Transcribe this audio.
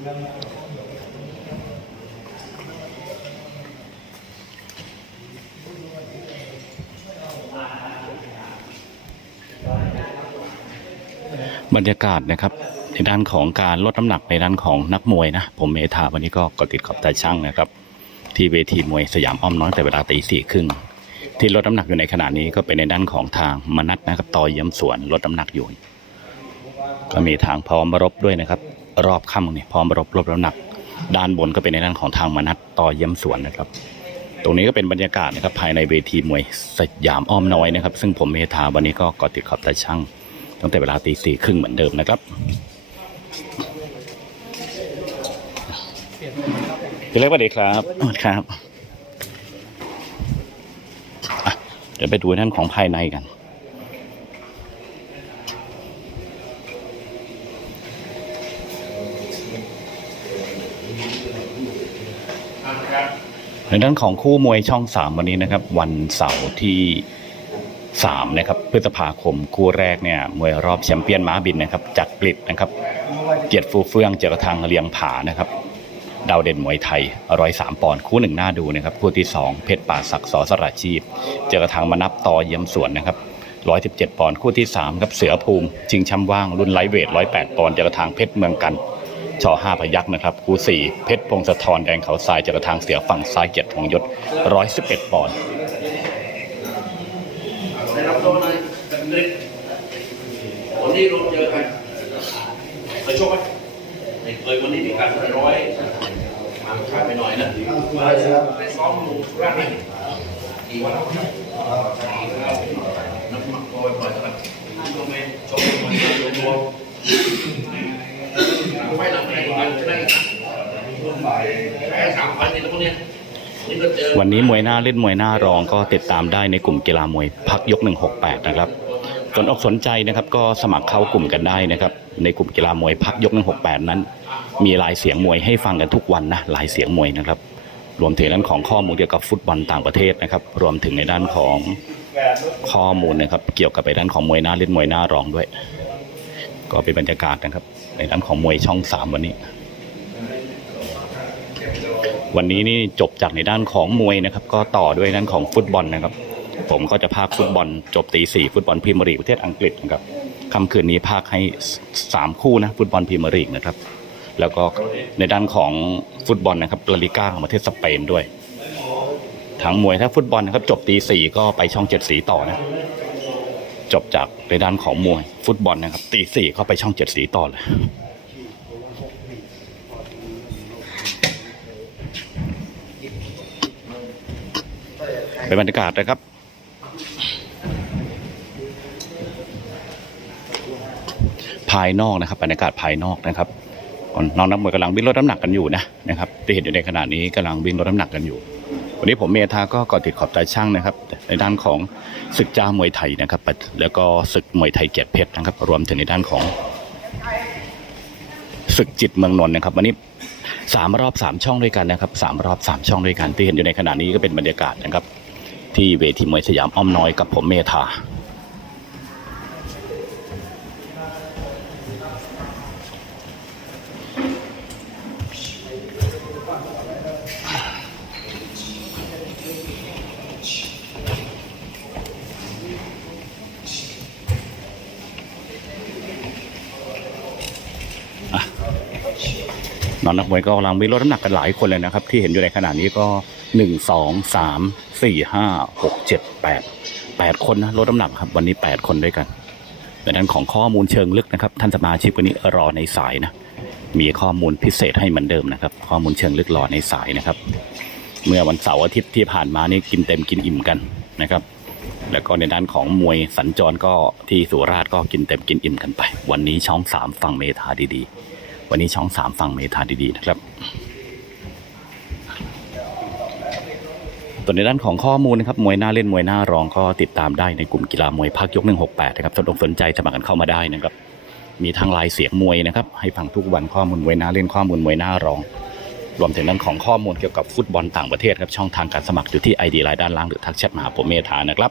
บรรยากาศนะครับ ในด้านของการลดน้ำหนักในด้านของนักมวยนะ ผมเมธาวันนี้ก็กดติดขอบตาช่างนะครับ ที่เวทีมวยสยามอ้อมน้อยแต่เวลาตีสี่ครึ่งที่ลดน้ำหนักอยู่ในขณะนี้ก็เป็นในด้านของทางมนัทนะครับต่อเยี่ยมสวนลดน้ำหนักอยู่ ก็มีทางพร้อมรบด้วยนะครับ รอบค่ำนี่พร้อมรบลดน้ำหนัก ด้านบนก็เป็นในด้านของทางมนัทต่อเยี่ยมสวนนะครับ ตรงนี้ก็เป็นบรรยากาศนะครับภายในเวทีมวยสยามอ้อมน้อยนะครับ ซึ่งผมเมธาวันนี้ก็กดติดขอบตาช่างตั้งแต่เวลาตีสี่ครึ่งเหมือนเดิมนะครับพี่เล็กสวัสดีครับครับอะเดี๋ยวไปดูด้านของภายในกัน ในด้านของคู่มวยช่องสามวันนี้นะครับ วันเสาร์ที่สามนะครับพฤษภาคมคู่แรกเนี่ยมวยรอบแชมเปี้ยนม้าบินนะครับจัดกลิดนะครับ เกียรติฟูเฟื่องเจอกับทางเลียงผานะครับดาวเด่นมวยไทยร้อยสามปอนด์คู่หนึ่งหน้าดูนะครับคู่ที่สองเพชรป่าศักดิ์สอสราชีพ เจอกับทางมานับต่อเยี่ยมสวนนะครับร้อยสิบเจ็ดปอนด์คู่ที่สามครับเสือภูมิ ชิงแชมป์ว่างรุ่นไลท์เวทร้อยแปดปอนด์เจอกับทางเพชรเมืองกัน ชอห้าพยักนะครับคู่สี่เพชรพงศธรแดงเขาทรายจอกับทางเสือฝั่งซ้ายเกียรติทองยศร้อยสิบเอ็ดปอนด์วันนี้รวมเจอกันเคยชกไหมเคยวันนี้มีการร้อยห่างขาดไปหน่อยนะไปซ้อมอยู่สุราษฎร์นี่กี่วันแล้วน้ำหนักตัวปล่อยๆเท่าไหร่ชกไหมชกมันรวม ไม่หลังไหนกันจะได้นะแพ้สามพันนี่พวกเนี้ยวันนี้มวยหน้าเล่นมวยหน้ารองก็ติดตามได้ในกลุ่มกีฬามวยพักยก 168 นะครับสนอกสนใจนะครับก็สมัครเข้ากลุ่มกันได้นะครับ ในกลุ่มกีฬามวยพักยก 168 นั้น มีลายเสียงมวยให้ฟังกันทุกวันนะลายเสียงมวยนะครับ รวมถึงด้านของข้อมูลเกี่ยวกับฟุตบอลต่างประเทศนะครับ รวมถึงในด้านของข้อมูลนะครับ เกี่ยวกับในด้านของมวยหน้าเล่นมวยหน้ารองด้วย ก็เป็นบรรยากาศนะครับ ในด้านของมวยช่องสามวันนี้ วันนี้นี่จบจากในด้านของมวยนะครับ ก็ต่อด้วยด้านของฟุตบอลนะครับ ผมก็จะพากฟุตบอล จบตีสี่ฟุตบอลพรีเมียร์ลีกประเทศอังกฤษนะครับค่ำคืนนี้พากให้สามคู่นะฟุตบอลพรีเมียร์ลีกนะครับ แล้วก็ในด้านของฟุตบอลนะครับลาลิก้าของประเทศสเปนด้วยทั้งมวยถ้าฟุตบอลนะครับจบตีสี่ก็ไปช่องเจ็ดสีต่อนะ จบจากในด้านของมวย ฟุตบอลนะครับ ตีสี่ก็ไปช่องเจ็ดสีต่อเลยเป็นบรรยากาศนะครับภายนอกนะครับบรรยากาศภายนอกนะครับน้องนักมวยกำลังวิ่งลดน้ำหนักกันอยู่นะนะครับที่เห็นอยู่ในขณะนี้กำลังวิ่งลดน้ำหนักกันอยู่ วันนี้ผมเมธาก็กาะติดขอบตาช่างนะครับ ในด้านของศึกจ้ามวยไทยนะครับ แล้วก็ศึกมวยไทยเกียรติเพชรนะครับ รวมถึงในด้านของศึกจิตเมืองนนท์นะครับ วันนี้สามรอบสามช่องด้วยกันนะครับสามรอบสามช่องด้วยกันที่เห็นอยู่ในขณะนี้ก็เป็นบรรยากาศนะครับ ที่เวทีมวยสยามอ้อมน้อยกับผมเมธา น้องนักมวยก็กำลังวิ่งลดน้ำหนักกันหลายคนเลยนะครับ ที่เห็นอยู่ในขณะนี้ก็หนึ่งสองสามสี่ห้าหกเจ็ดแปดแปดคนนะลดน้ำหนักครับวันนี้แปดคนด้วยกันในด้านของข้อมูลเชิงลึกนะครับ ท่านสมาชิกวันนี้รอในสายนะมีข้อมูลพิเศษให้เหมือนเดิมนะครับ ข้อมูลเชิงลึกรอในสายนะครับ เมื่อวันเสาร์อาทิตย์ที่ผ่านมานี่กินเต็มกินอิ่มกันนะครับแล้วก็ในด้านของมวยสัญจรก็ที่สุราษฎร์ก็กินเต็มกินอิ่มกันไป วันนี้ช่องสามฟังเมธาดีๆ วันนี้ช่องสามฟังเมธาดีๆนะครับส่วนในด้านของข้อมูลนะครับมวยหน้าเล่นมวยหน้ารองก็ติดตามได้ในกลุ่มกีฬามวยภาคยก 168 นะครับสนอกสนใจสมัครกันเข้ามาได้นะครับ มีทางไลายเสียงมวยนะครับ ให้ฟังทุกวันข้อมูลมวยหน้าเล่นข้อมูลมวยหน้ารอง รวมถึงด้านของข้อมูลเกี่ยวกับฟุตบอลต่างประเทศครับช่องทางการสมัครอยู่ที่ไอดีไลน์ด้านล่างหรือทักแชทมาหาผมเมธานะครับ